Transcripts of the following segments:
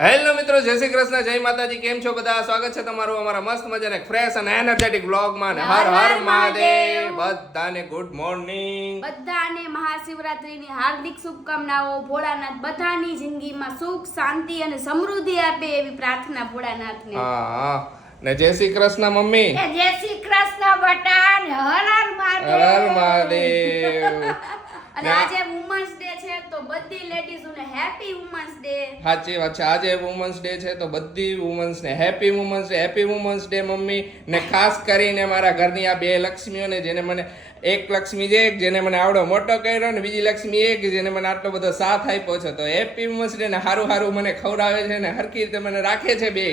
Hello મિત્રો, જય શ્રી કૃષ્ણ, જય માતાજી. કેમ છો બધા? સ્વાગત છે તમારું અમારા મસ્ત મજાના ફ્રેશ અને એનર્જેટિક વ્લોગમાં. ને હર હર મહાદેવ. બધાને ગુડ મોર્નિંગ. બધાને મહાશિવરાત્રીની હાર્દિક શુભકામનાઓ. ભોળાનાથ બધાની જિંદગીમાં સુખ, શાંતિ અને સમૃદ્ધિ આપે એવી પ્રાર્થના ભોળાનાથને. હા, ને જય શ્રી કૃષ્ણ મમ્મી. જય શ્રી કૃષ્ણ બટા ને હર હર મહાદેવ. હર હર મહાદેવ. અને આજે વુમન્સ ડે છે તો બધી લેડીઝોને હેપી વુમન્સ ડે. સાચી વાત છે. આજે વુમન્સ ડે છે તો બધી વુમન્સ ને happy women's day. Happy women's day mummy. ને ખાસ કરીને મારા ઘરની આ બે લક્ષ્મીઓને, જેને મને એક લક્ષ્મી છે જેને મને આવડો મોટો કર્યો, ને બીજી લક્ષ્મી એક જેને મને આટલો બધો સાથ આપ્યો છે. તો હેપી વુમન્સ ડે. ને હારું હારું મને ખવડાવે છે ને હરખી રીતે મને રાખે છે બે.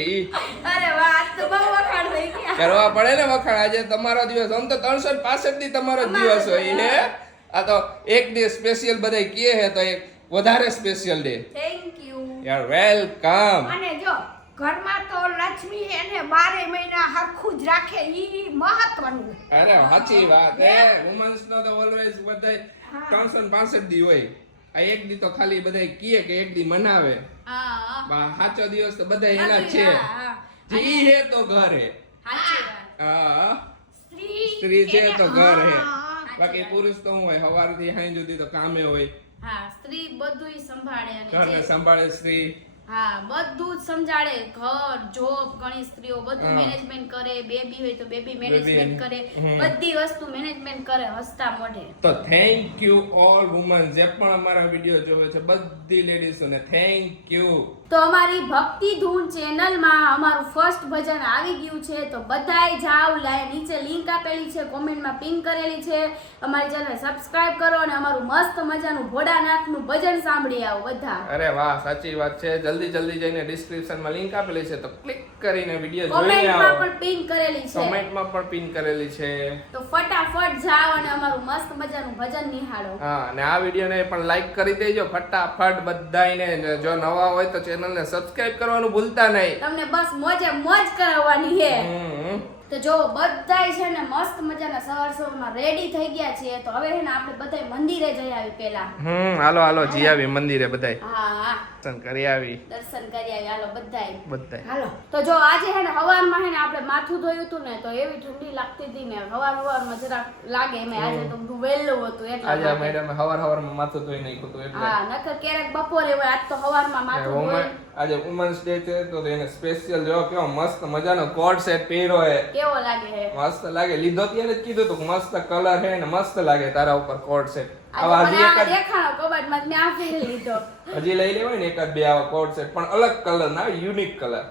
અરે વાહ, આજ તો બહુ વખાણ થઈ ગયા. કરવા પડે ને વખાણ. આજે તમારો દિવસ, આમ તો 365 દી તમારો દિવસ હોય ને. આ તો એક દિવસ સ્પેશિયલ બધાય કહે છે તો એક વધારે સ્પેશિયલ ડે. Thank you. યાર વેલકમ. અને જો ઘરમાં તો લક્ષ્મી એને 12 મહિના હરખું જ રાખે, ઈ મહત્વનું. અરે સાચી વાત હે. વુમન્સ નો તો ઓલવેઝ બધાય 365 દી હોય. આ એક દી તો ખાલી બધાય કહે કે એક દી મનાવે. હા, સાચો દિવસ તો બધા એના જ છે. હા. જી હે તો ઘર હે. સાચી વાત. હા, સ્ત્રી છે તો ઘર હે. હા. બાકી પુરુષ તો હું હોય સવારથી સાંજ સુધી તો કામે હોય. હા, સ્ત્રી બધુંય સંભાળે અને ઘરને જે- સંભાળે સ્ત્રી. હા, બધું જ સમજાડે. ઘર, જોબ, ઘણી સ્ત્રીઓ બધું હા. મેનેજમેન્ટ કરે. બેબી હોય તો બેબી મેનેજમેન્ટ કરે. હમ. બધી વસ્તુ મેનેજમેન્ટ કરે હસતા મોઢે. તો થેન્ક યુ ઓલ વુમન જે પણ અમારા વિડીયો જોવે છે, બધી લેડીઝોને થેન્ક યુ. તો અમારી ભક્તિ ધૂન ચેનલમાં અમારું ફર્સ્ટ ભજન આવી ગયું છે. તો બધાય જાવ, નીચે લિંક આપેલી છે, કોમેન્ટમાં પિન કરેલી છે. અમારી ચેનલ સબસ્ક્રાઇબ કરો અને અમારું મસ્ત મજાનું ભોળાનાથનું ભજન સાંભળી આવો બધા. અરે વાહ, સાચી વાત છે. જલ્દી જલ્દી જઈને ડિસ્ક્રિપ્શનમાં લિંક આપેલી છે તો ક્લિક કરીને વિડીયો જોઈ કોમેન્ટમાં આવો. પણ પિન કરેલી છે. કમેન્ટમાં પણ પિન કરેલી છે. તો ફટાફટ જાઓ અને અમારું મસ્ત મજાનું ભજન નિહાળો. હા, અને આ વિડીયોને પણ લાઈક કરી દેજો ફટાફટ બધાયને. જો નવા હોય તો ચેનલને સબસ્ક્રાઇબ કરવાનું ભૂલતા નહીં. તમને બસ મોજે મોજ કરાવવાની છે. હમ. તો જો બધાય છે ને મસ્ત મજાના સવારમાં રેડી થઈ ગયા છીએ. તો હવે છે ને આપણે બધાય મંદિરે જઈ આવી પેલા. હાલો હાલો જી આવી મંદિરે બધાય હા, દર્શન કરી આવી. દર્શન કરી આવી. હાલો બધાય. બધાય હાલો. તો જો આજે છે ને હવારમાં છે ને આપણે માથું ધોયું હતું ને તો એવી ઠંડી લાગતી હતી ને હવારમાં જરાક લાગે એમ. આજે તો બધું વહેલું હતું એટલે આજે મેડમ હવારમાં માથું ધોઈ નાખ્યું હતું એટલે. હા, નકર ક્યારેક બપોરે હોય. આજ તો હવારમાં માથું ધોઈ. આજે વુમન્સ ડે છે તો એને સ્પેશિયલ જો કેવો મસ્ત મજાનો કોટ સેટ પહેર્યો હે. કેવો લાગે છે? મસ્ત લાગે. લીધો ત્યારે જ કીધું તું મસ્ત કલર હે ને મસ્ત લાગે તારા ઉપર કોટ સેટ. આજે આવા મને હજી આ એક દેખાણો કબાટમાં મેં આ પહેરી લીધો. હજી લઈ લેવાય ને એકાદ બે આવા કોટ સેટ પણ અલગ કલર ના, યુનિક કલર.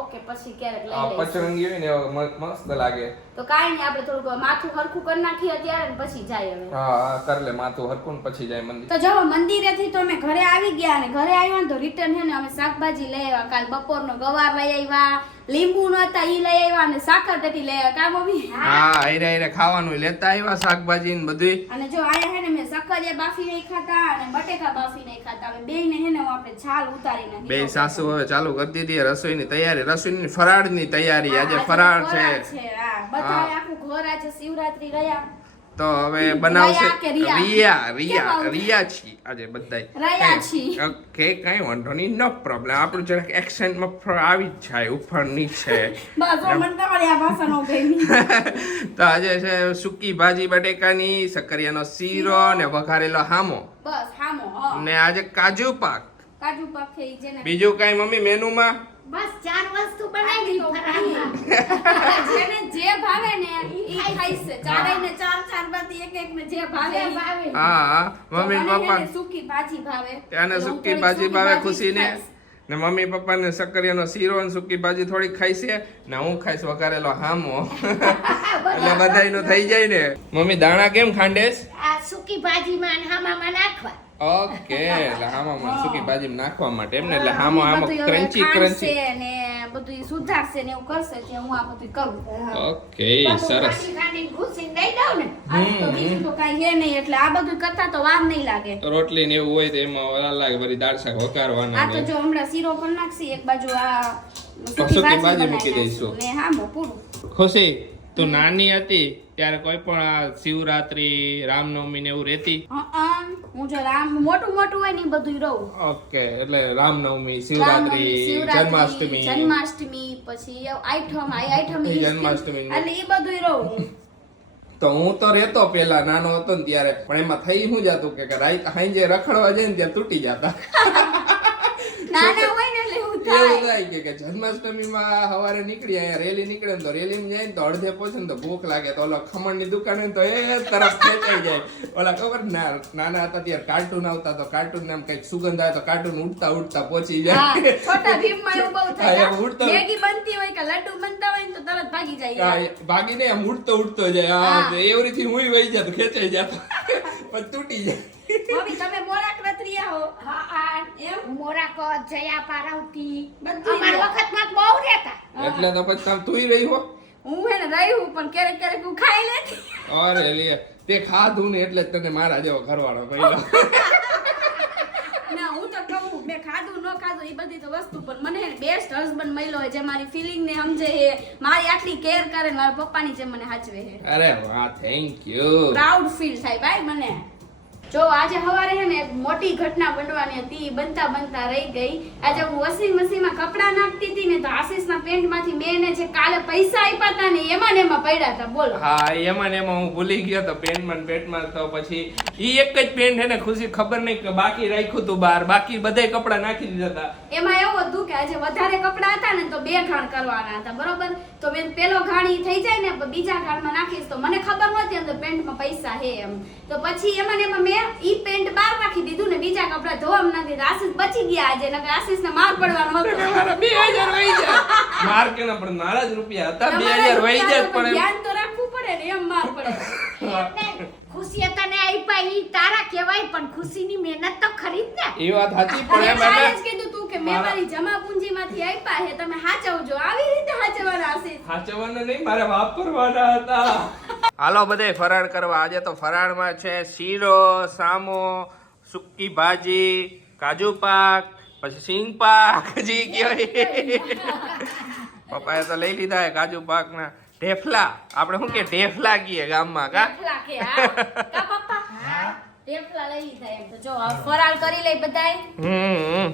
ઓકે, પછી ક્યારેક લઈ આ લઈશ. પચરંગી હોય ને એવા મસ્ત લાગે. તો કાઈ નહીં, આપણે થોડુંક માથું હરખું કરી નાખીએ અત્યારે ને પછી જાય હવે. હા, કર લે માથું હરખું ને પછી જાય મંદિર. તો જો મંદિરેથી તો અમે ઘરે આવી ગયા અને ઘરે આવ્યા ને તો રિટર્ન છે ને અમે શાકભાજી લઈ આવ્યા. કાલ બપોરનો ગવાર લઈ આવ્યા, લીંબુ નતા ઈ લઈ આવ્યા અને સાકર ટેટી લઈ આવ્યા. કા મમ્મી? હા, આયરે આયરે ખાવાનું લેતા આવ્યા શાકભાજી ને બધું. અને જો આયા હે ને મેં સક્કરિયા બાફી નહીં ખાતા અને બટેકા બાફી નહીં ખાતા. હવે બેયને હે ને આપણે છાલ ઉતારી નાખી. બે સાસુ હવે ચાલુ કરી દીધી રસોઈની તૈયારી. રસોઈની ફરાળની તૈયારી. આજે ફરાળ છે. હા, બધા આખું ઘર આજે શિવરાત્રી રહ્યા. તો હવે બનાવશે રહ્યા કે રિયા? રિયા રિયા કેમ આવું? રિયા છી આજે બધાય. રહ્યા છી. ઓકે, કઈ વાંધો નહીં, નો પ્રોબ્લેમ. આપણું જરાક એક્સેન્ટમાં આવી જ જાય ઉપર નીચે. બસ મને તમારી આ ભાષા નો ગમી. તો આજે છે સૂકી ભાજી બટેકાની, સક્કરિયાનો શીરો ને વઘારેલો હામો બસ હામો. હા, ને આજે કાજુ પાક. કાજુ પાક છે જેને બીજું કઈ મમ્મી મેનુમાં? બસ 4 વસ્તુ બનાવી ફરાળમાં. જેને જે ભાવે ને ઈ ખાઈશ. ચારેયને ચાર માંથી એક ને જે ભાવે ઈ. ભાવે. હા, મમ્મી તો મને પપ્પા હે ને સૂકી ભાજી ભાવે. એને તો હું સૂકી થોડી ભાજી સૂકી ભાવે ભાજી ખુશીને, ખાઈશ. ને મમ્મી પપ્પાને સક્કરિયાનો શીરો અને સૂકી ભાજી થોડીક ખાઈશે ને હું ખાઈશ વઘારેલો હામો. એટલે બધાયનું થઈ જાય ને. મમ્મી દાણા કેમ ખાંડેશ? આ સૂકી ભાજીમાં અને હામામાં નાખવા. ઓકે, એટલે હામામાં સૂકી ભાજીમાં નાખવા માટે એમને. એટલે હામો ઈ હામો બધું હવે ક્રન્ચી ખાંડશે ક્રન્ચી. ને બધું ઈ સુધારશે ને એવું કરશે તે હું આ બધું કરું. ઓકે, બધું સરસ. ખાંડી ખાંડીને ઘૂસીને દઈ દઉં ને. આજ તો બીજું તો કાંઈ હે નહીં એટલે આ બધું કરતા તો વાર નહીં લાગે. તો રોટલી ને એવું હોય તો એમાં વાર લાગે. વળી દાળ શાક વઘારવાના આ તો ને. જો હમણાં શીરો પણ નાખશી, એક બાજુ આ સૂકી ભાજી બનાવી મૂકી દઈશું. નાખશું. ને હામો પૂરું. ખુશી, તું નાની હતી ત્યારે કોઈ પણ આ શિવરાત્રી રામનવમી ને એવું રહેતી? હું જો રામ મોટું હોય ને ઈ બધું રહું. ઓકે, એટલે રામનવમી, શિવરાત્રી, જન્માષ્ટમી, પછી આઈઠમ જન્માષ્ટમી. એટલે ઈ બધું રહું હું. તો હું તો રહેતો પેલા નાનો હતો ને ત્યારે, પણ એમાં થઈ શું જાતું કે રાત હાંજે રખડવા જાય ને ત્યાં તૂટી જતા. નાના હોય ને એટલે એવું એવું થાય. થાય કે જન્માષ્ટમીમાં સવારે નીકળી અહીંયા રેલી નીકળે ને તો રેલીમાં જાય ને તો અડધે પહોંચે ને તો ભૂખ લાગે તો ઓલા ખમણની દુકાન હોય ને તો એ તરફ ખેંચાઈ જાય. ઓલા ખબર નાના હતા ત્યારે કાર્ટૂન આવતા તો કાર્ટૂન નામ કઈક સુગંધ આવે તો કાર્ટૂન ઉડતા પહોંચી હા, જાય. છોટા ભીમમાં એવું બહુ હા, થાય. એમ ઉડતા- મેગી બનતી હોય કે લડ્ડુ બનતા હોય ને તો તરત ભાગી જાય. હા, ભાગીને આમ ઉડતો જાય. હા, એવી રીતે હું વહી જતો, ખેંચાઈ જતો પછી તૂટી જાય. મમ્મી તમે મોરાક નથી રહ્યા હો. હા એમ મોરાક જયા પારવતી બધું અમાર રહ્યા. વખતમાં બહુ રહેતા. એટલે તો પછી તમે તુંય રહી હો. હું હે ને રહી હું પણ ક્યારેક હું ખાઈ લેતી. અરે લે, તે ખાધું ને એટલે જ તને મારા જેવો ઘરવાળો કર્યો. ના હું તો કહું મેં ખાધું ન ખાધું એ બધી તો વસ્તુ પણ મને બેસ્ટ હસબન્ડ મળ્યો હોય જે મારી ફિલિંગ ને સમજે હે, મારી આટલી કેર કરે ને મારા પપ્પાની જેમ મને સાચવે હે. અરે વાહ, થેન્ક યુ. પ્રાઉડ ફીલ થાય ભાઈ મને. જો આજે સવારે છે ને એક મોટી ઘટના બનવાની હતી, બનતા રહી ગઈ. આજે હું વોશિંગ મશીનમાં કપડાં નાખતી હતી ને તો આશીષના પેન્ટમાંથી મેં એને જે કાલે પૈસા આપ્યા હતા ને એમાં ને એમાં પડ્યા હતા. બોલો. હા, એમાં ને એમાં હું ભૂલી ગયો તો પેન્ટમાં તો પછી ઈ એક જ પેન્ટ હે ને ખુશી ખબર નહીં કે બાકી રાખ્યું તું બહાર, બાકી બધાય કપડા નાખી દીધા હતા. એમાં એવું હતું કે આજે વધારે કપડાં હતા ને તો 2 ઘાણ કરવાના હતા, બરોબર? તો મેં પેલો ઘાણ ઈ થઈ જાય ને બીજા ઘાણમાં નાખીશ તો મને ખબર નહોતી અંદર પેન્ટમાં પૈસા હે એમ. તો પછી એમાં ને એમાં મેં ઈ પેન્ટ બહાર નાખી દીધું ને બીજા કપડા ધોવા નથી. આશીષ બચી ગયા આજે, નકર આશીષને માર પડવાનો હતો. મારા 2000 વહી જાય. માર કે ના પણ મારા જ રૂપિયા હતા, 2000 વહી જાય પણ એમ. ધ્યાન તો રાખવું પડે ને એમ માર પડે. એટલે ખુશીએ તને આપ્યા ઈ તારા કહેવાય પણ ખુશીની મહેનત તો ખરી જ ને. એ વાત સાચી પણ એમ કાલે એને જ કીધું તું કે મેં મારી જમા પૂંજીમાંથી આપ્યા હે, તમે સાચવજો. આવી રીતે સાચવવાના આશીષ. સાચવવાના નહીં, મારે વાપરવાના હતા. હાલો બધે ફરાળ કરવા. આજે તો ફરાળમાં છે શીરો, સામો, સુક્કી ભાજી, કાજુ પાક, પછી સિંગ પાક, હજી કયો પપ્પાએ તો લઈ લીધા કાજુ પાક ના ઢેફલા. આપણે શું કે ઢેફલા કીએ ગામમાં કા? ઢેફલા કે હા? કા પપ્પા? ઢેફલા લઈ લીધા એમ. તો જો હવે ફરાળ કરી લઈ બધાય.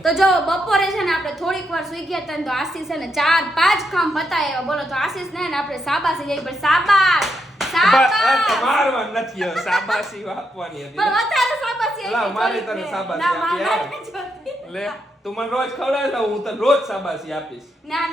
તો જો બપોરે છે ને આપણે થોડીક વાર સુઈ ગયા હતા ને તો આશીષ છે ને 4-5 કામ પતાય બોલો. તો આશીષ ને આપણે શાબાશી જઈ પણ શાબાશ મારવા નથી, શાબાશી આપવાની હતી. પણ વધારે શાબાશી લા, આપી મારે થોડીક તને રે. શાબાશી ના, આપી, મારે યાર. નથી. લે, તું મને રોજ ખવડાવે તો હું તને રોજ શાબાશી આપીશ. ના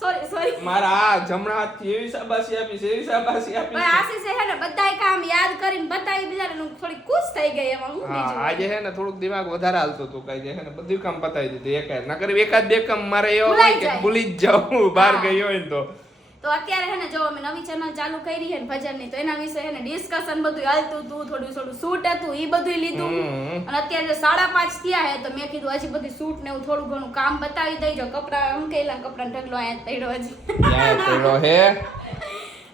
સોરી મારા આ જમણા હાથથી એવી શાબાશી આપીશ, એવી શાબાશી પણ આપીશ. આશીષે હે ને બધાય કામ યાદ કરીને બતાવી બીજાને હું થોડી ખુશ થઈ ગઈ એમાં. હું હા, બીજું આજે હે ને થોડુંક દિમાગ વધારે હાલતું હતું કઈ હે ને બધું કામ પતાવી દીધું એકાદ. નકર એકાદ બે કામ મારે એવો હોય કે ભૂલી જ જાઉં બહાર ગઈ હોય ને તો અત્યારે હે ને જો અમે નવી ચેનલ ચાલુ કરી છે ને ભજનની, તો એના વિશે હે ને ડિસ્કશન બધું હાલતું હતું, થોડું શૂટ હતું ઈ બધું લીધું. અને અત્યારે 5:30 થયા હે તો મેં કીધું હજી બધી શૂટ ને એવું થોડું ઘણું કામ બતાવી દઈ. જો કપડા અંકેલા કપડા ઢગલો અહીંયા પડ્યો હજી.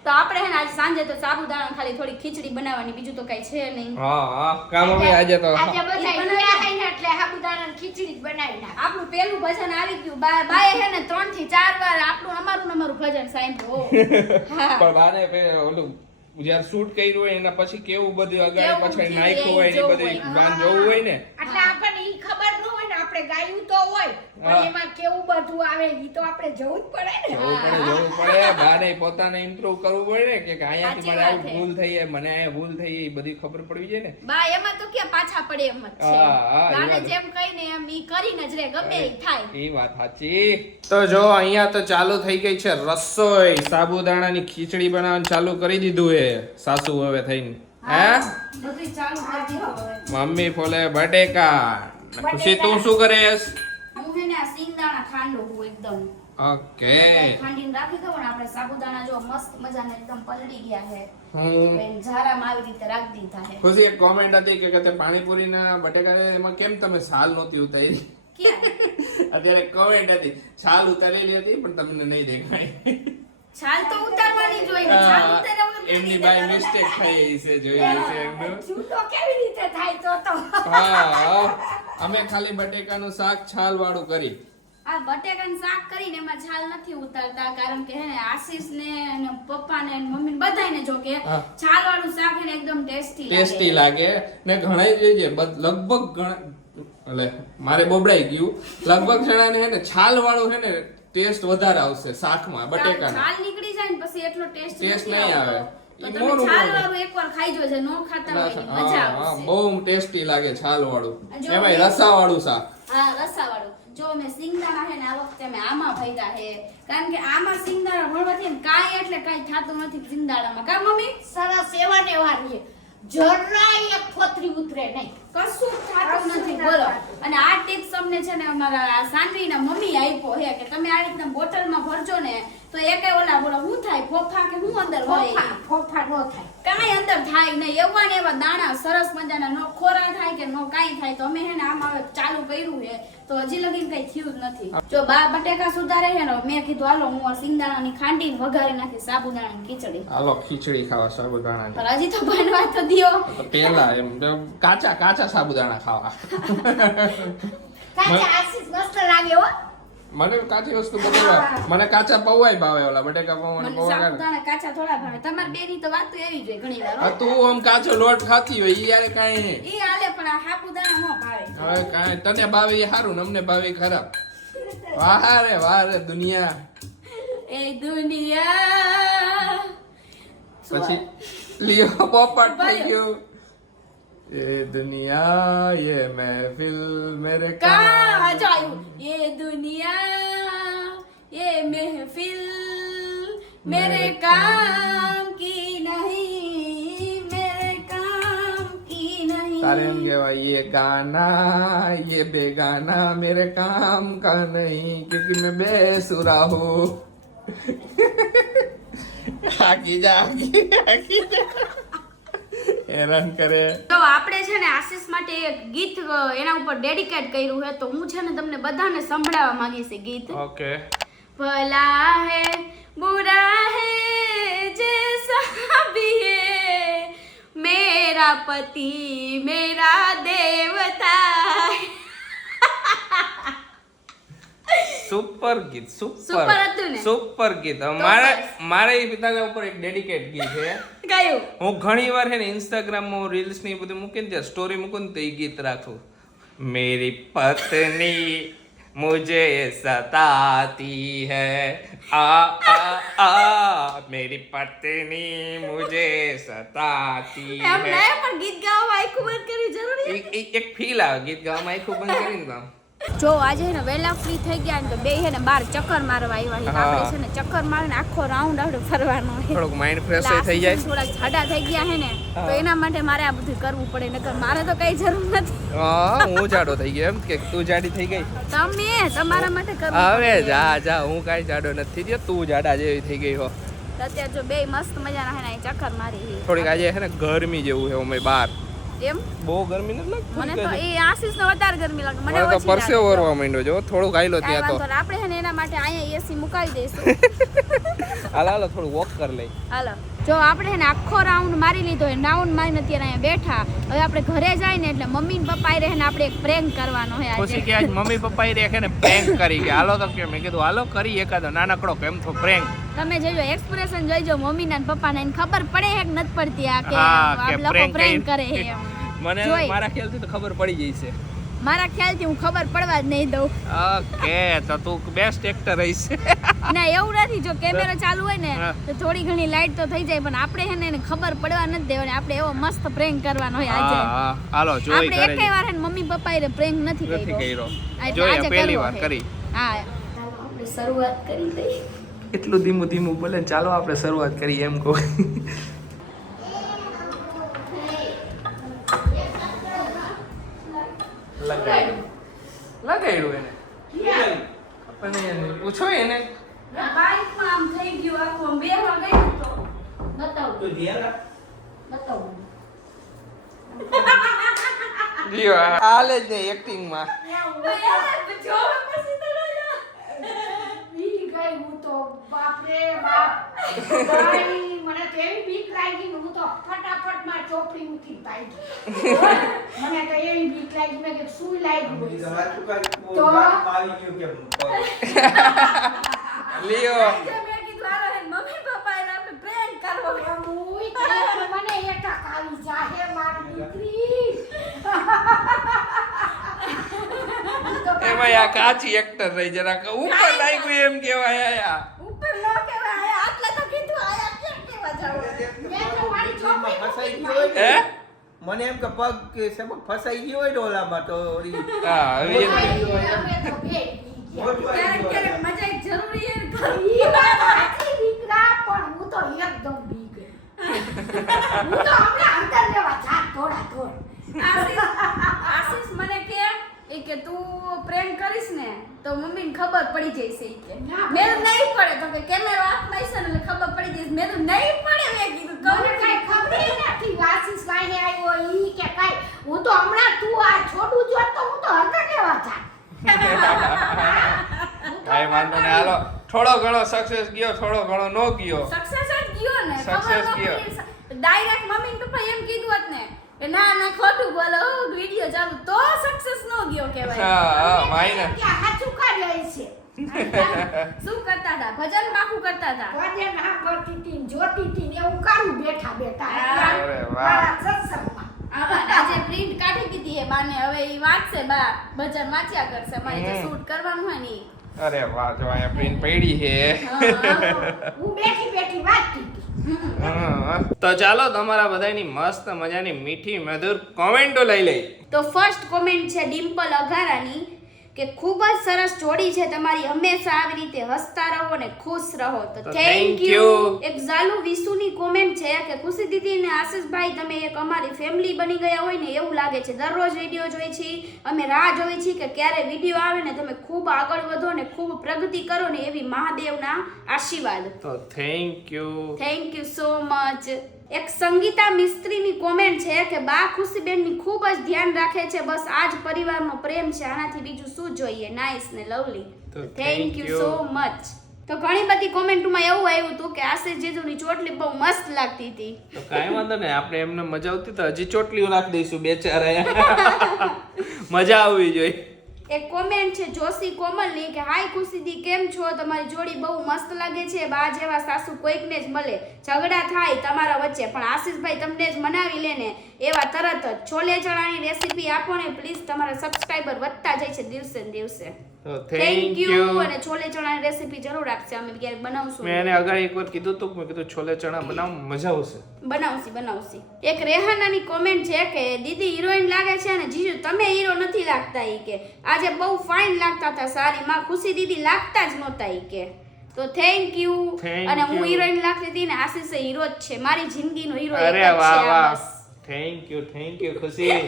તો આપણે હે ને આજે સાંજે તો સાબુદાણા ખાલી થોડી ખીચડી બનાવવાની, બીજું તો કઈ છે નહીં. હા કામ હવે આજે તો આજે બધા ગયા હે ને એટલે સાબુદાણાની ખીચડી જ બનાવી નાખ. આપણું પેલું ભજન આવી ગયું. બાએ હે ને 3 થી 4 વાર અમારું ભજન સાંભળ્યું. હા પણ બાને ઓલું જ્યારે શૂટ કર્યું હોય એના પછી કેવું બધું અગાડી કેવું પાછળ થયું નાખ્યું હોય ને જોવું બધી હોય. ગાન જોવું હોય ને. એટલે આપણને ઈ ખબર ન હોય ને, આપણે ગાયું તો હોય પણ એમાં કેવું બધું આવે ઈ તો આપણે જોવું જ પડે ને. જવું પડે બાને પોતાને ઇમ્પ્રુવ કરવું પડે ને કે અહીંયાથી મારે સાચી આવું વાત ભૂલ થઈ છે, મને અહીંયા ભૂલ થઈ છે, એ બધી ખબર પડવી જોઈએ ને. બા એમાં તો ક્યાં પાછા પડે એમ જ છે. હા, એ બાને વાત. જેમ કહીને એમ ઈ કરીને જ રે, ગમે ઈ થાય. એ વાત સાચી. તો જો અહીંયા તો ચાલુ થઈ ગઈ છે રસોઈ. સાબુદાણાની ખીચડી બનાવવાનું ચાલુ કરી દીધું હે સાસુ હવે થઈને. હે બધું ચાલુ કરી દીધું હવે. મમ્મી ફોલે બટેકા. ખુશી તું શું કરેસ? હું હે ને આ સિંગદાણા ખાંડું હું એકદમ ઓકે. ખાંડીને રાખી દઉં ને. આપણે સાબુદાણા જો મસ્ત મજાના એકદમ પલળી ગયા છે. હમ. બેન ઝારામાં આવી રીતે રાખી દીધા છે. ખુશી એક કોમેન્ટ હતી કે કતે પાણીપુરીના બટેકા છે, એમાં કેમ તમે છાલ નહોતી ઉતારી? ક્યાં અત્યારે કોમેન્ટ હતી છાલ ઉતારેલી હતી પણ તમને નહીં દેખાય. છાલ તો ઉતારવાની જ હોય ને. છાલ ઉતાર્યા વગર નથી એમની બાય દેખાતા. મિસ્ટેક થઈ છે, જોઈ છે એમનું. જૂઠો કેવી રીતે થાય તો હા અમે ખાલી બટેકાનું શાક છાલ વાળું કરી. આ બટેકાનું શાક કરીને એમાં છાલ નથી ઉતારતા કારણ કે હે ને આશીષ ને અને પપ્પા ને મમ્મી બધાને જો કે હા. છાલ વાળું શાક હે ને એકદમ ટેસ્ટી લાગે ને ઘણા જોઈએ લગભગ એટલે મારે બોબડાઈ ગયું લગભગ જણાને હે ને છાલ વાળું હે ને ટેસ્ટ વધારે આવશે શાકમાં બટેકાનો છાલ નીકળી જાય ને પછી એટલો ટેસ્ટ ટેસ્ટ નહીં આવે તો ઈ તમે મોરું છાલ મોરું. વાળું એકવાર ખાઈ જોજો નો ખાતા હોય તો મજા આવશે બહુ ટેસ્ટી લાગે છાલ વાળું જો એમાંય રસા વાળું શાક હા રસાવાળું જો મેં સિંગદાણા હે ને આ વખતે મેં આમાં ભર્યા હે કારણ કે આમાં સિંગદાણા ભરવાથી ને કાંઈ એટલે કાંઈ થાતું નથી સિંગદાણામાં કા મમ્મી સરસ એવા ને એવા રહીએ. જરાય એક ફોતરી ઉતરે નહીં. કશું થાતું નથી બોલો અને આ ટિપ્સ અમને છે ને અમારા સાનવીના મમ્મી આપ્યો હે કે તમે આ રીતના બોટલમાં ભરજો ને તો એકે ઓલા બોલો હું થાય ફોફા કે હું અંદર ભરે ફોફા નો થાય. કાંઈ અંદર થાય નહીં એવા ને એવા દાણા સરસ મજાના નો ખોરા થાય કે નો કાંઈ થાય તો અમે હે ને આમ હવે ચાલુ કર્યું છે તો હજી લગીન કઈ થયું જ નથી જો બા બટેકા સુધારે છે ને મેં કીધું હાલો હું આ સિંગદાણાની ખાંડીને વઘારી નાખી સાબુદાણાની ખીચડી હાલો ખીચડી ખાવા સાબુદાણાની પણ હજી તો બનવા તો દ્યો તો પેલા એમ કાચા સાબુદાણા ખાવા કાચા આશીષ મસ્ત લાગે હો. મને કાચી વસ્તુ બધી મને કાચા પૌવાય ભાવે ઓલા બટેકા પૌવા મને પૌવા સાબુદાણા કાચા થોડા ભાવે તમાર બેની તો વાત તો એવી જોઈએ ઘણી વાર હો. આ તું આમ કાચો લોટ ખાતી હોય ઈ યાર કાંઈ નહીં ઈ હાલે પણ આ સાબુદાણા નો ભાવે હવે કાંઈ તને ભાવે એ સારું ને અમને ભાવે એ ખરાબ વાહ રે દુનિયા એ દુનિયા પછી લિયો પોપટ થઈ ગયું ये दुनिया ये महफिल मेरे કા જો આવ્યું ये दुनिया ये महफिल मेरे काम की नहीं मेरे काम की नहीं तारे हम कहेवाय ये गाना ये बेगाना मेरे काम का नहीं क्योंकि मैं बेसुरा हूँ आगी जा હેરાન કરે તો આપણે છે ને આશીષ માટે એક ગીત એના ઉપર ડેડિકેટ કર્યું છે તો હું છે ને તમને બધાને સંભળાવવા માંગી છે ગીત ઓકે ભલા હે બુરા હે જૈસા ભી હે મેરા પતિ મેરા દેવતા સુપર ગીત સુપર હતું ને? સુપર ગીત તો મારે એ પિતાના ઉપર એક ડેડિકેટ ગીત છે કયું હું ઘણી વાર છે ને ઇન્સ્ટાગ્રામમાં રીલ્સ ની બધું મૂકીને ત્યાં સ્ટોરી મૂકું ને તો એ ગીત રાખું મેરી પત્ની મુझे सताती है आ मेरी પત્ની મુझे સતાતી એમ है નહીં પણ ગીત ગાવામાં આખું બંધ કરવી જરૂરી એક ફીલ આવે ગીત ગાવામાં આખું બંધ કરીને તો જો આજે હે ને વેલા ફ્રી થઈ ગયા ને તો બે હે ને બાર ચક્કર મારવા આવ્યા છે હા. આપણે છે ને ચક્કર મારીને આખો રાઉન્ડ આપણે ફરવાનો છે થોડુંક માઇન્ડ ફ્રેશ એટલે થઈ જાય થોડા જાડા થઈ ગયા હે ને તો હા. એના માટે મારે આ બધું કરવું પડે નકર મારે તો કઈ જરૂર નથી હા હું જાડો થઈ ગયો એમ કે તું જાડી થઈ ગઈ તમે તમારા માટે કરવું હવે પડે. જા હું કાંઈ જાડો નથી થયો તું જાડા જેવી થઈ ગઈ હો તો અત્યારે જો બે મસ્ત મજાના હે ને અહીં ચક્કર મારી છે. થોડીક આજે છે ને ગરમી જેવું છે અમે બહાર એમ બહુ ગરમી નથી મને તો લાગતી એ આશીષનો વધારે ગરમી લાગે મને મને તો ઓછી પરસેવો લાગે. વરવા માંડ્યો જો થોડુંક આયલો કાંઈ ત્યાં તો વાંધો નહીં. આપણે હે ને એના માટે અહીંયા એસી મુકાવી દઈશું હાલો થોડું વોક કરી લઈ હાલો જો આપણે હે ને આખો રાઉન્ડ મારી લીધો હોય રાઉન્ડ મારીને અત્યારે અહીંયા બેઠા હવે આપણે ઘરે જાય ને એટલે મમ્મી ને પપ્પા રહે ને આપણે એક પ્રેન્ક કરવાનો છે પછી આજે કે આજ મમ્મી પપ્પા એ રેખે ને પ્રેન્ક કરી કે હાલો તો કે મેં કીધું હાલો કરી એકાદો નાનકડો કેમ તો પ્રેન્ક તમે જોજો એક્સપ્રેશન જોઈજો મમ્મી ના પપ્પા ને ખબર પડે હે કે નથી પડતી આ કે હા, કે આ લોકો prank પ્રેન્ક કરી. કરે છે એમ. મને જોઈ. મારા ખ્યાલથી તો ખબર પડી જઈ છે મારા ખ્યાલથી હું ખબર પડવા જ નહીં દઉં ઓકે તો તું બેસ્ટ એક્ટર રહીશ ના એવું નથી જો કેમેરો ચાલુ હોય ને હા. તો થોડી ઘણી લાઈટ તો થઈ જાય પણ આપણે હે ને એને ખબર પડવા નથી દેવાની આપણે એવો મસ્ત પ્રેન્ક કરવાનો હોય આજે હા હાલો જોઈ આપણે કરે એકેય વાર હે ને મમ્મી પપ્પા એ પ્રેન્ક નથી નથી કર્યો કર્યો એટલે જોઈએ આજે પહેલી કરવો વાર છે. કરી હા ચાલો આપણે શરૂઆત કરી દઈએ એટલું ધીમું ધીમું બોલે ને ચાલો આપણે શરૂઆત કરીએ એમ કહું લગાડ્યું એને આપણને પૂછો એને બાઈકમાં આમ થઈ ગયું આખું આમ બેહવા ગયું તો બતાવું બતાવું જીઓ હાલે જ નહીં એક્ટિંગમાં ઈ ગઈ હું તો બાપ રે બાપ. ભાઈ, મને તો એવી બીક લાગી ને હું તો ફટાફટ માં ચોપડી મૂકી ભાગી. મને તો એવી બીક લાગી મેં કીધું શું લાગ્યું? તો? આવી ગયું કે લ્યો આજે મેં કીધું હાલો હે મમ્મી પપ્પા એને આપણે પ્રેન્ક કરવો ઉઈ કે મને એકાક આવી જાહે મારી દીકરી. એમાં આ કાચી એક્ટર રહી જરાક ઉપર લાગ્યું એમ કેવાય આયા ઉપર ન કહેવાય આટલા તો કીધું આયા કેમ કેવા જાવ મેં તો મારી છોકરી ફસાઈ ગયો હોય હે ને, મને એમ કે પગ કે સબક ફસાઈ ગયો હોય ડોલામાં તો ઓલી હા હવે એમ. અમે તો બે ક્યારેક ક્યારેક મજા જરૂરી હે ને કરવી. ઈ વાત સાચી દીકરા, પણ હું તો એકદમ બી ગઈ. હું તો હમણાં અંદર લેવા જાત થોડા થોડ. આશીષ મને કે તું પ્રેન્ક કરીશ ને તો મમ્મીને ખબર પડી જશે ઈ કે ના, મેં કીધું નહીં પડે તો કે કેમેરો હાથમાં હશે ને એટલે ખબર પડી જશે મેં કીધું નહીં પડે મેં કીધું મને કહું કઈ ખબર નથી વાસીસ વાહે આવ્યો ઈ કે કઈ. હું તો હમણાં તું આ છોડું જોત તો હું તો અંદર લેવા જાત. કાંઈ વાંધો નહીં હાલો થોડો ઘણો સક્સેસ ગયો થોડો ઘણો નો ગયો સક્સેસ જ ગયો ને Success ગયો. ડાયરેક્ટ મમ્મી ને પપ્પા એમ કીધું હોત ને કે ના ના ખોટું બોલો વિડિયો ચાલુ તો સક્સેસ નો ગયો કહેવાય હા માઈને ત્યાં હાચું કાર્ય છે. શું કરતા હતા ભજન બાપુ કરતા હતા ભજન સાંભળતી હતી ને જોતી હતી ને એવું કાઢું બેઠા બેઠા. અરે વાહ. મારા સત્સંગમાં. આજે પ્રિન્ટ કાઢી દીધી હે બાને હવે ઈ વાંચશે બા ભજન વાંચ્યા કરશે મારે જે શૂટ કરવાનું હોય ને ઈ. અરે વાહ જો અહીંયા પ્રિન્ટ પડી છે હું બેઠી બેઠી વાંચતી હતી. તો ચાલો તમારા બધાની મસ્ત મજાની મીઠી મધુર કોમેન્ટો લઈ લઈ તો ફર્સ્ટ કોમેન્ટ છે ડિમ્પલ અઘારાની કે ખૂબ જ સરસ જોડી છે તમારી હંમેશા આવી રીતે હસતા રહો ને ખુશ રહો તો તો થેન્ક thank યુ you. એક ઝાલુ વિસુની કોમેન્ટ છે કે ખુશી દીદી ને આશીષભાઈ તમે એક અમારી ફેમિલી બની ગયા હોય ને એવું લાગે છે દરરોજ વિડીયો જોઈ છીએ અમે રાહ જોઈ છીએ કે ક્યારે વિડીયો આવે ને તમે ખૂબ આગળ વધો ને ખૂબ પ્રગતિ કરો ને એવી મહાદેવના આશીર્વાદ તો thank you thank you so much એક સંગીતા મિસ્ત્રીની કોમેન્ટ છે કે બા ખુશીબેનની ખૂબ જ ધ્યાન રાખે છે બસ આ જ પરિવારનો પ્રેમ છે આનાથી બીજું શું જોઈએ નાઇસ ને લવલી તો thank you you. So much તો ઘણી બધી કોમેન્ટમાં એવું આવ્યું હતું કે આશીષ જીજુની ચોટલી બહુ મસ્ત લાગતી હતી તો કાંઈ વાંધો નહીં આપણે એમને મજા આવતી તો હજી ચોટલીઓ નાખી દઈશું બે ચાર મજા આવવી જોઈએ એક કોમેન્ટ છે જોશી કોમલની કે હાય ખુશીદી કેમ છો તમારી જોડી બહુ મસ્ત લાગે છે બા જેવા સાસુ કોઈકને જ મળે ઝઘડા થાય તમારા વચ્ચે પણ આશીષભાઈ તમને જ મનાવી લે ને એવા તરત જ છોલે ચણાની રેસીપી આપો ને પ્લીઝ તમારા સબસ્ક્રાઇબર વધતા જાય છે દિવસે ને દિવસે તો થેન્ક યુ અને છોલે ચણાની રેસીપી જરૂર આપશે અમે ક્યારેક બનાવશું મેં એને આગળ એકવાર કીધું તું મેં કીધું છોલે ચણા બનાવ મજા આવશે બનાવશી એક રેહાનાની કોમેન્ટ છે કે દીદી હિરોઈન લાગે છે અને જીજુ તમે હીરો નથી લાગતા ઈ કે આજે બહુ ફાઇન લાગતા હતા સારી માં ખુશી દીદી લાગતા જ નહોતા ઈ કે તો થેન્ક યુ Thank અને હું you. હિરોઈન લાગતી હતી ને આશીષ હીરો જ છે મારી જિંદગીનો હીરો એક જ અરે છે વાહ આ વાહ બસ. થેન્ક યુ ખુશી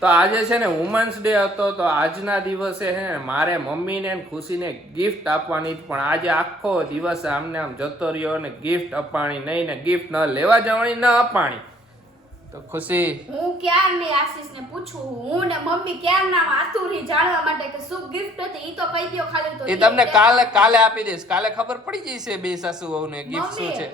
તો આજે છે ને વુમન્સ ડે હતો તો આજના દિવસે છે ને મારે મમ્મીને ને ખુશીને ગિફ્ટ આપવાની હતી, પણ આજે આખો દિવસ આમને આમ જતો રહ્યો ને ગિફ્ટ અપાણી નહીં ને ગિફ્ટ ન લેવા જવાની ન અપાણી તો ખુશી હું ક્યારની આશીષને પૂછું હું ને મમ્મી ક્યારના આતુરી જાણવા માટે કે શું ગિફ્ટ હતી ઈ તો કહી દ્યો ખાલી તો એ તમને કાલે આપી દઈશ કાલે ખબર પડી જશે બે સાસુ વહુને ગિફ્ટ શું છે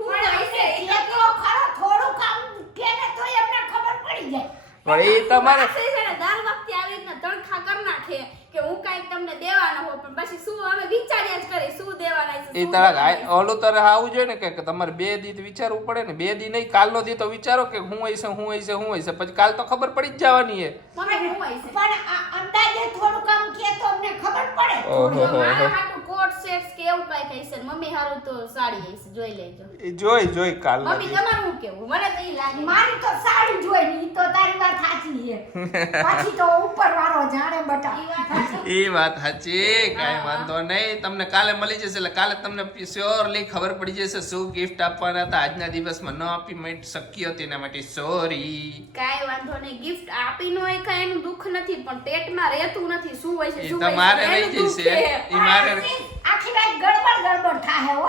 પણ એકલો ખરો થોડું કામ કે ને તો એમને ખબર પડી જાય. પણ એ તમારે આશીષ છે ને દર વખતે આવી રીતના તણખા કરી નાખે કે હું કાંઈક તમને દેવાનો હો પણ પછી શું અમે વિચાર્યા જ કરી શું દેવાના છે એ શું તારા દેવાના છે. ઓલું તારે આવું જોઈએ ને કે તમારે 2 દી વિચારવું પડે ને 2 દી નહીં કાલનો દી તો વિચારો કે હું હશે પછી કાલ તો ખબર પડી જ જવાની છે મમ્મી હું હોય છે પણ આ અંદાજે થોડું કામ કે તો અમને ખબર પડે. ઓહો મારા હાટુ કોટ સેટ્સ કે એવું કાંઈક હશે ને મમ્મી હારું તો સાડી હશે જોઈ લેજો એ જોઈ કાલનો મમ્મી તમારું શું કેવું મને તો ઈ લાગે મારી તો સાડી જોઈ ઈ તો તારી વાત સાચી છે. પછી તો ઉપરવાળો જાણે બટા. એ વાત સાચી કાંઈ વાંધો નહીં તમને કાલે મળી જશે એટલે કાલે તમને શ્યોરલી ખબર પડી જશે શું ગિફ્ટ આપવાના હતા આજના દિવસમાં ન આપી શક્ય હતી એના માટે સોરી કાંઈ વાંધો નહીં ગિફ્ટ આપી નો હોય કાંઈ એનું દુઃખ નથી પણ પેટમાં રહેતું નથી શું હોય છે એ શું તો હોય મારે છે રહી એનું દુઃખ જશે છે. એ મારે આખી રાત ગડબડ થાહે હો.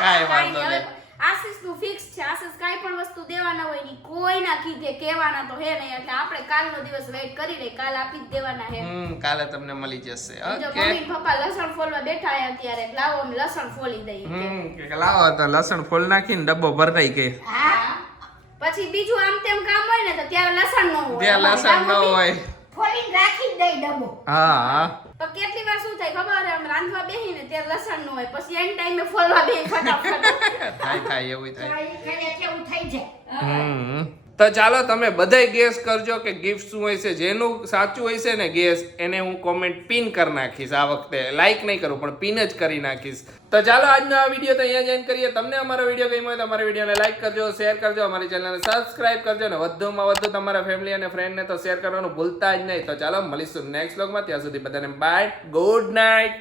કાંઈ વાંધો કાંઈ નહીં હવે આશીષનું ફિક્સ છે આશીષ કાંઈ પણ વસ્તુ દેવાના હોય ની કોઈના કીધે કહેવાના તો હે નહીં એટલે આપણે કાલનો દિવસ વેઇટ કરી લઈએ કાલ આપી જ દેવાના હે કાલે તમને મળી જશે જો ઓકે મમ્મી ને પપ્પા લસણ ફોલવા બેઠા હે અત્યારે એટલે લાવો અમે લસણ ફોલી દઈએ કે લાવો તો લસણ ફોલ નાખીને ડબ્બો ભરાઈ ગઈ હા પછી બીજું આમ તેમ કામ હોય ને તો ત્યારે લસણ ન હોય ત્યાં લસણ ન હોય ખોલીને રાખી જ દઈ ડબ્બો. હા પણ કેટલી વાર શું થાય ખબર હે? આમ રાંધવા બેહીને ત્યારે લસણ નો હોય, પછી એન ટાઈમે ફોલવા બેહી ફટાફટ. થાય એવું તો એ ખાલી કેવું થઈ જાય. તો ચાલો તમે બધાય ગેસ કરજો કે ગિફ્ટ શું હોય છે. જેનું સાચું હોય છે ને ગેસ એને હું કોમેન્ટ પિન કરી નાખીશ. આ વખતે લાઈક નહીં કરું પણ પિન જ કરી નાખીશ. તો ચાલો આજનો આ વિડીયો તો અહીંયા જ એન્ડ કરીએ. તમને અમારો વિડીયો ગમ્યો હોય તો અમારા વિડીયોને લાઈક કરજો, શેર કરજો, અમારી ચેનલને સબસ્ક્રાઇબ કરજો અને વધુમાં વધુ તમારા ફેમિલી અને ફ્રેન્ડને તો શેર કરવાનું ભૂલતા જ નહીં. તો ચાલો મળીશું નેક્સ્ટ વ્લોગમાં. ત્યાં સુધી બધાને બાય, ગુડ નાઇટ.